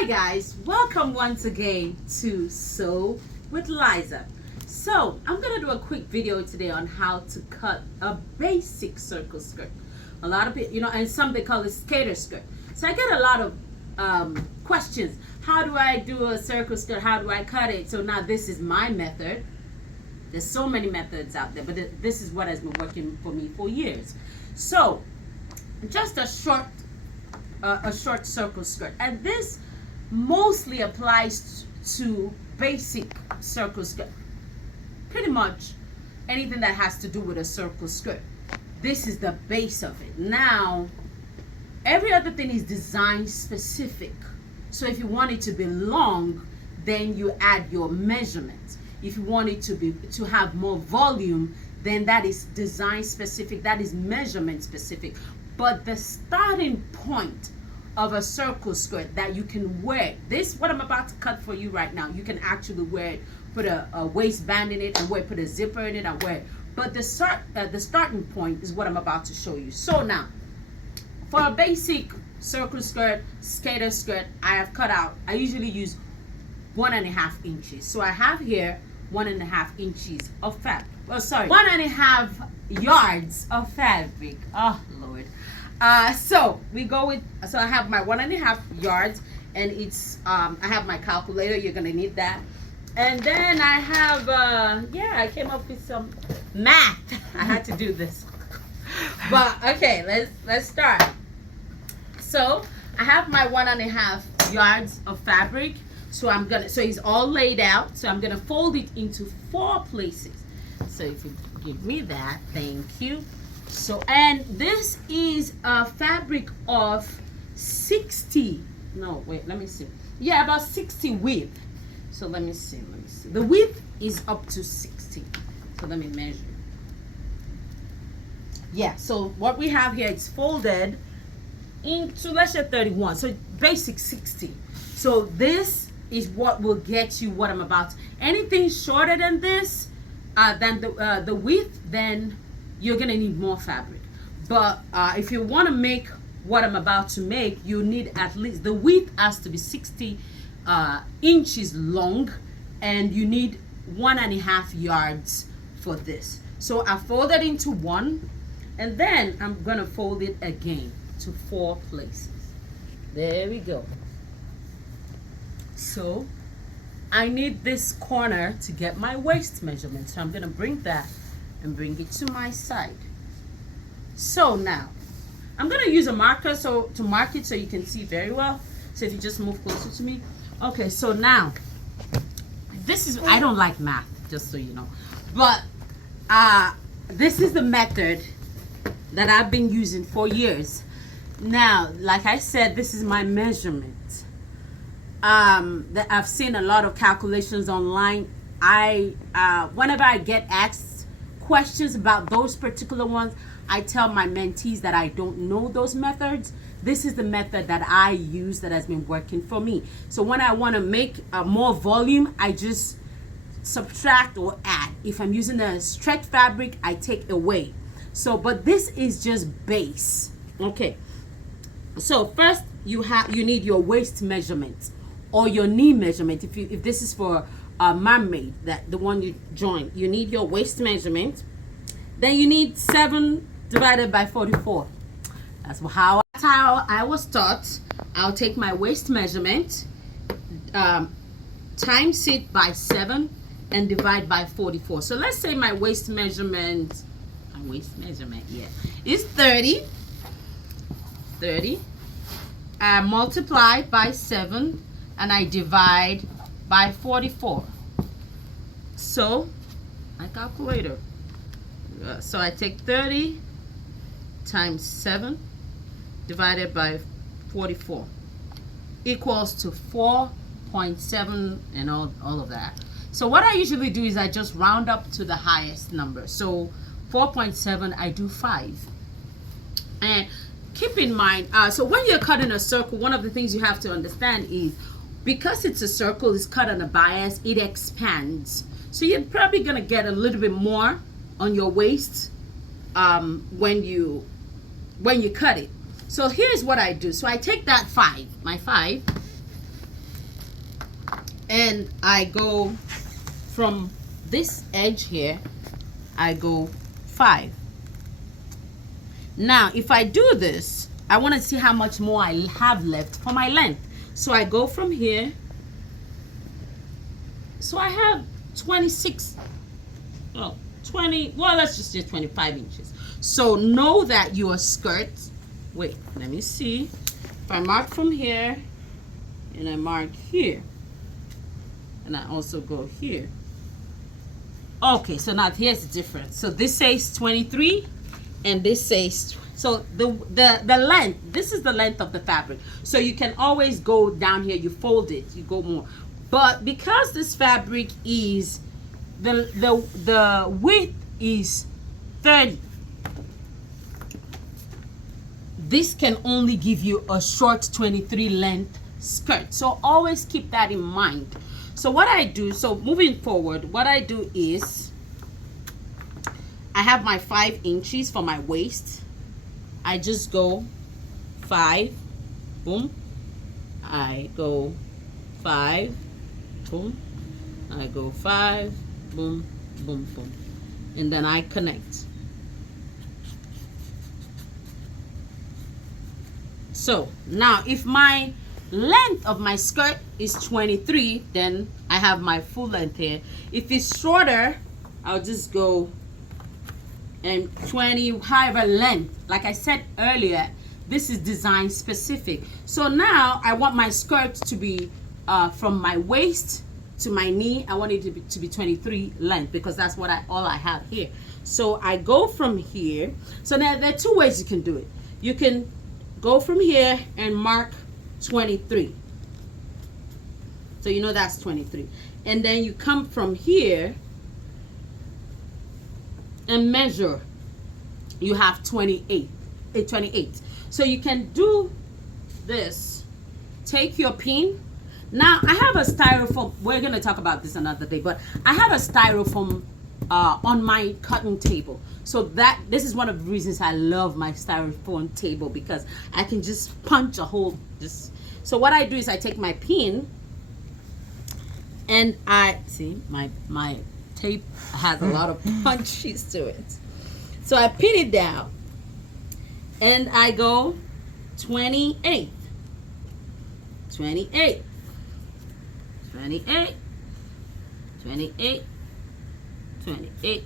Hi guys, welcome once again to Sew with Liza. So I'm gonna do a quick video today on how to cut a basic circle skirt. A lot of people, and some they call it skater skirt. So I get a lot of questions. How do I do a circle skirt? How do I cut it? So now this is my method. There's so many methods out there, but this is what has been working for me for years. So just a short circle skirt, and this mostly applies to basic circle skirt. Pretty much anything that has to do with a circle skirt, this is the base of it. Now every other thing is design specific, so if you want it to be long, then you add your measurements. If you want it to have more volume, then that is design specific, that is measurement specific. But the starting point of a circle skirt that you can wear, this what I'm about to cut for you right now, you can actually wear it, put a waistband in it and wear, put a zipper in it and wear it. But the starting point is what I'm about to show you. So now, for a basic circle skirt, skater skirt, I have cut out, I usually use 1.5 inches. So I have here 1.5 inches of fabric. Oh, sorry, 1.5 yards of fabric. Oh Lord. So we go with, so I have my 1.5 yards, and it's I have my calculator. You're gonna need that. And then I have I came up with some math. I had to do this. But okay, let's start. So I have my 1.5 yards of fabric. So so it's all laid out. So I'm gonna fold it into 4 places. So if you give me that, thank you. So, and this is a fabric of 60. No, wait, let me see. Yeah, about 60 width. So let me see. The width is up to 60. So let me measure. Yeah. So what we have here, it's folded into, let's say 31. So basic 60. So this is what will get you what I'm about. Anything shorter than this, than the width, then you're gonna need more fabric. But if you want to make what I'm about to make, you need at least, the width has to be 60 inches long, and you need 1.5 yards for this. So I fold it into 1, and then I'm gonna fold it again to 4 places. There we go. So I need this corner to get my waist measurement, so I'm gonna bring that and bring it to my side. So now I'm gonna use a marker to mark it so you can see very well. So if you just move closer to me. Okay, so now this is, I don't like math, just so you know, but this is the method that I've been using for years. Now, like I said, this is my measurement. That I've seen a lot of calculations online. Whenever I get asked questions about those particular ones, I tell my mentees that I don't know those methods. This is the method that I use that has been working for me. So when I want to make more volume, I just subtract or add. If I'm using a stretch fabric, I take away. So, but this is just base. Okay. So first you need your waist measurement or your knee measurement. If this is for mermaid, that the one you join, you need your waist measurement. Then you need 7 divided by 44. That's how I was taught. I'll take my waist measurement, times it by 7, and divide by 44. So let's say my waist measurement, is 30. I multiply by 7 and I divide by 44. So my calculator, so I take 30 times 7 divided by 44 equals to 4.7 and all of that. So what I usually do is I just round up to the highest number. So 4.7, I do 5. And keep in mind, so when you're cutting a circle, one of the things you have to understand is, because it's a circle, it's cut on a bias, it expands. So you're probably gonna get a little bit more on your waist when you cut it. So here's what I do. So I take that 5, my 5, and I go from this edge here, I go 5. Now if I do this, I want to see how much more I have left for my length. So I go from here, so I have 26, oh, 20, well, let's just do 25 inches. So know that your skirt, wait, let me see. If I mark from here, and I mark here, and I also go here. Okay, so now here's the difference. So this says 23, and this says, so the length, this is the length of the fabric. So you can always go down here, you fold it, you go more. But because this fabric is, the width is 30, this can only give you a short 23 length skirt. So always keep that in mind. So what I do, so moving forward, what I do is I have my 5 inches for my waist. I just go 5, boom. I go 5, boom. I go 5, boom, boom, boom. And then I connect. So now if my length of my skirt is 23, then I have my full length here. If it's shorter, I'll just go and 20, however length. Like I said earlier, this is design specific. So now I want my skirt to be from my waist to my knee. I want it to be 23 length, because that's what all I have here. So I go from here. So now there are 2 ways you can do it. You can go from here and mark 23. So you know that's 23. And then you come from here and measure. You have 28. So you can do this. Take your pin. Now I have a styrofoam. We're going to talk about this another day, but I have a styrofoam on my cutting table. So this is one of the reasons I love my styrofoam table, because I can just punch a hole. So what I do is I take my pin, and I see my tape has a lot of punches to it. So I pin it down, and I go 28, 28, 28, 28, 28,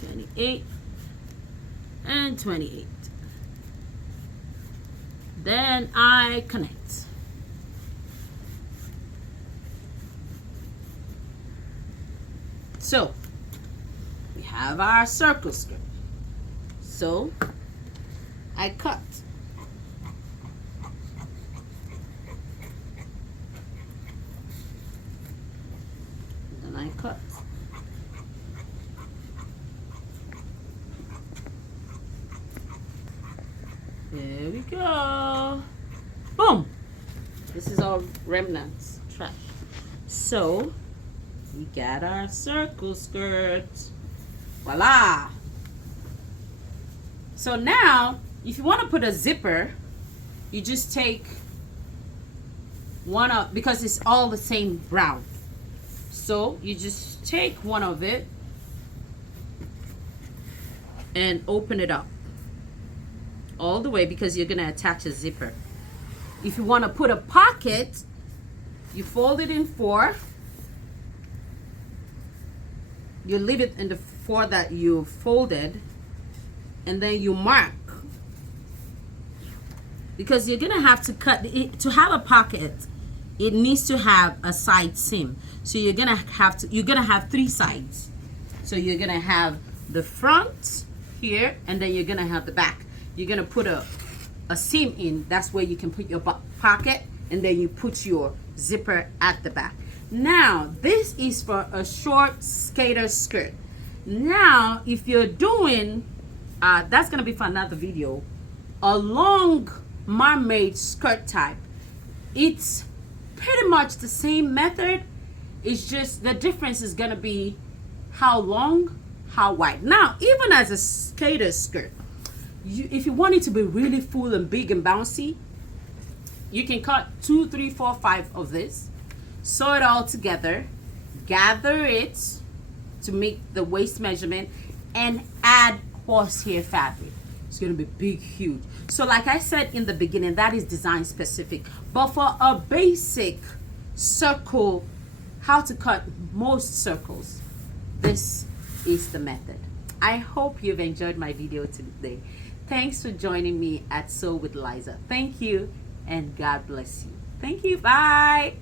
28, and 28. Then I connect. So we have our circle skirt. So I cut. Then I cut. There we go. Boom. This is all remnants, trash. So we got our circle skirt. Voila. So now, if you want to put a zipper, you just take one of, because it's all the same brown. So you just take one of it and open it up all the way, because you're going to attach a zipper. If you want to put a pocket, you fold it in 4. You leave it in the 4 that you folded, and then you mark, because you're gonna have to cut it. To have a pocket, it needs to have a side seam. So you're gonna have 3 sides. So you're gonna have the front here, and then you're gonna have the back. You're gonna put a seam in. That's where you can put your pocket, and then you put your zipper at the back. Now this is for a short skater skirt. Now if you're doing that's gonna be for another video, a long mermaid skirt type, it's pretty much the same method. It's just the difference is gonna be how long, how wide. Now even as a skater skirt, if you want it to be really full and big and bouncy, you can cut 2, 3, 4, 5 of this. sew it all together, gather it to make the waist measurement, and add horsehair fabric. It's going to be big, huge. So like I said in the beginning, that is design specific. But for a basic circle, how to cut most circles, this is the method. I hope you've enjoyed my video today. Thanks for joining me at Sew with Liza. Thank you, and God bless you. Thank you. Bye.